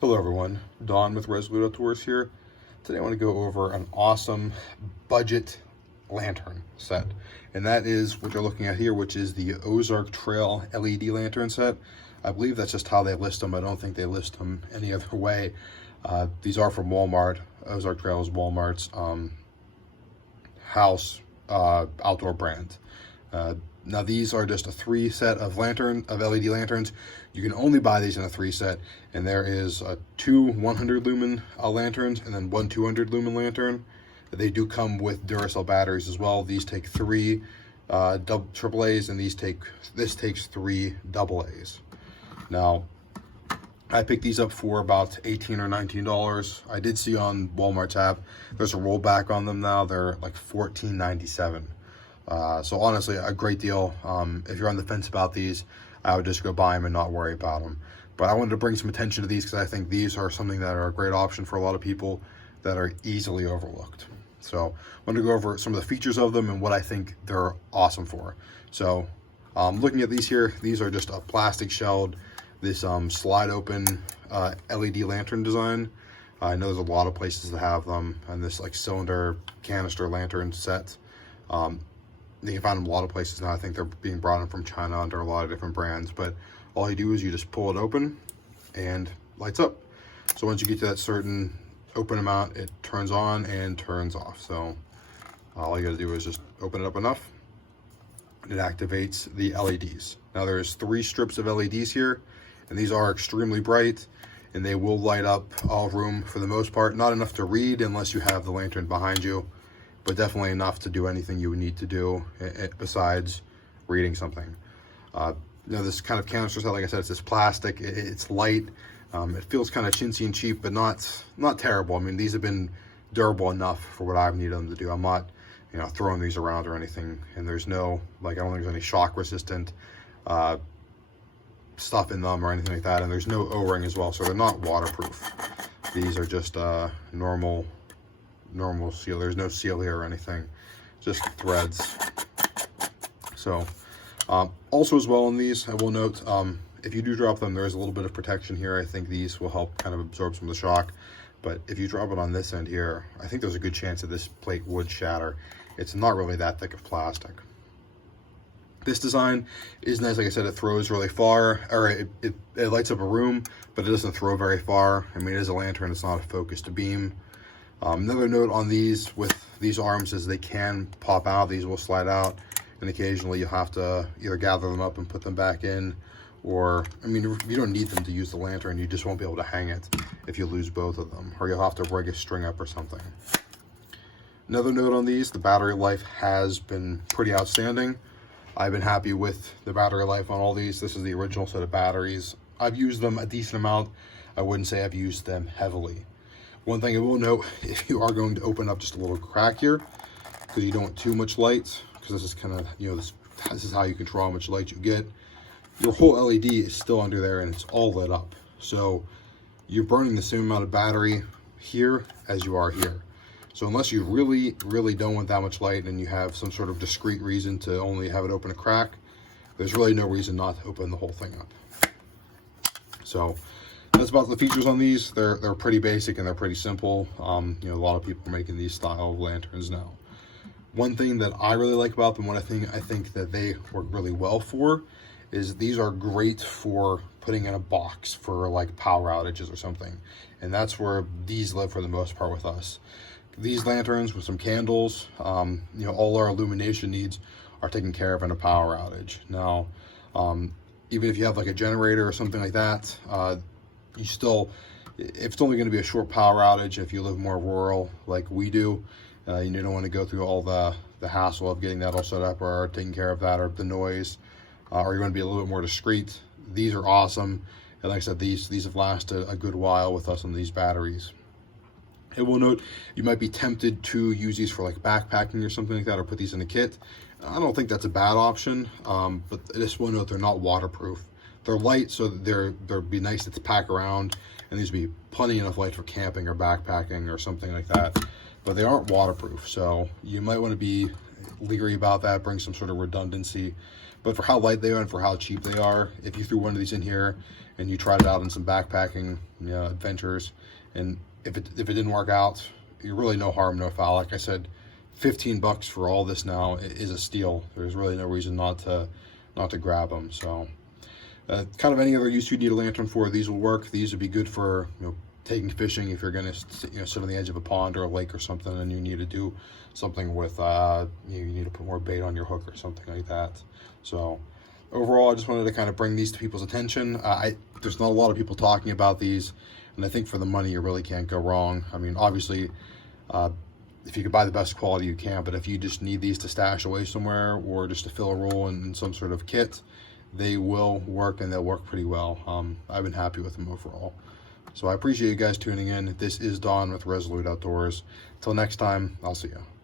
Hello everyone, Don with Resolute Outdoors here. Today I want to go over an awesome budget lantern set. And that is what you're looking at here, which is the Ozark Trail LED lantern set. I believe that's just how they list them. I don't think they list them any other way. These are from Walmart. Ozark Trail is Walmart's house outdoor brand. Now these are just a 3 set of LED lanterns. You can only buy these in a 3 set, and there is 2 100 lumen lanterns and then 1 200 lumen lantern. They do come with Duracell batteries as well. These take 3 AAAs, and this takes 3 AAs. Now I picked these up for about $18 or $19. I did see on Walmart's app there's a rollback on them now. They're like $14.97. So honestly, a great deal. If you're on the fence about these, I would just go buy them and not worry about them. But I wanted to bring some attention to these because I think these are something that are a great option for a lot of people that are easily overlooked. So I wanted to go over some of the features of them and what I think they're awesome for. So looking at these here, these are just a plastic shelled, this slide open LED lantern design. I know there's a lot of places that have them, and this like cylinder canister lantern set. You can find them a lot of places now. I think they're being brought in from China under a lot of different brands, but all you do is you just pull it open and lights up. So once you get to that certain open amount, it turns on and turns off. So all you gotta do is just open it up enough. It activates the LEDs. Now there's 3 strips of LEDs here, and these are extremely bright, and they will light up all room for the most part. Not enough to read unless you have the lantern behind you, but definitely enough to do anything you would need to do besides reading something. This kind of canister set, like I said, it's this plastic. It's light. It feels kind of chintzy and cheap, but not terrible. I mean, these have been durable enough for what I've needed them to do. I'm not, throwing these around or anything. And there's no, I don't think there's any shock resistant stuff in them or anything like that. And there's no O-ring as well, so they're not waterproof. These are just normal seal. There's no seal here or anything, just threads. So also as well in these, I will note, if you do drop them, there is a little bit of protection here. I think these will help kind of absorb some of the shock, but if you drop it on this end here, I think there's a good chance that this plate would shatter. It's not really that thick of plastic. This design is nice. Like I said, it throws really far, or it lights up a room, but it doesn't throw very far. I mean, it is a lantern, it's not a focused beam. Another note on these with these arms is they can pop out. These will slide out, and occasionally you'll have to either gather them up and put them back in, or, I mean, you don't need them to use the lantern. You just won't be able to hang it if you lose both of them, or you'll have to rig a string up or something. Another note on these, the battery life has been pretty outstanding. I've been happy with the battery life on all these. This is the original set of batteries. I've used them a decent amount. I wouldn't say I've used them heavily. One thing I will note, if you are going to open up just a little crack here, because you don't want too much light, because this is kind of, this is how you control how much light you get. Your whole LED is still under there, and it's all lit up. So you're burning the same amount of battery here as you are here. So unless you really, really don't want that much light and you have some sort of discrete reason to only have it open a crack, there's really no reason not to open the whole thing up. So that's about the features on these. They're pretty basic and they're pretty simple. A lot of people are making these style of lanterns now. One thing that I really like about them, I think that they work really well for, is these are great for putting in a box for like power outages or something. And that's where these live for the most part with us. These lanterns with some candles, all our illumination needs are taken care of in a power outage. Now, even if you have like a generator or something like that, you still, if it's only going to be a short power outage, if you live more rural like we do, you don't want to go through all the hassle of getting that all set up or taking care of that, or the noise, or you want to be a little bit more discreet. These are awesome. And like I said, these have lasted a good while with us on these batteries. I will note, you might be tempted to use these for like backpacking or something like that, or put these in a kit. I don't think that's a bad option, but I just will note they're not waterproof. They're light, so they'd be nice to pack around, and these would be plenty enough light for camping or backpacking or something like that. But they aren't waterproof, so you might want to be leery about that, bring some sort of redundancy. But for how light they are and for how cheap they are, if you threw one of these in here and you tried it out in some backpacking, you know, adventures, and if it didn't work out, you're really no harm, no foul. Like I said, 15 bucks for all this now is a steal. There's really no reason not to grab them. So kind of any other use you need a lantern for, these will work. These would be good for, you know, taking fishing if you're going to sit on the edge of a pond or a lake or something, and you need to do something with you need to put more bait on your hook or something like that. So overall, I just wanted to kind of bring these to people's attention. There's not a lot of people talking about these, and I think for the money you really can't go wrong. I mean, obviously if you could buy the best quality you can, but if you just need these to stash away somewhere or just to fill a roll in some sort of kit, they will work, and they'll work pretty well. I've been happy with them overall. So I appreciate you guys tuning in. This is Don with Resolute Outdoors. Till next time, I'll see you.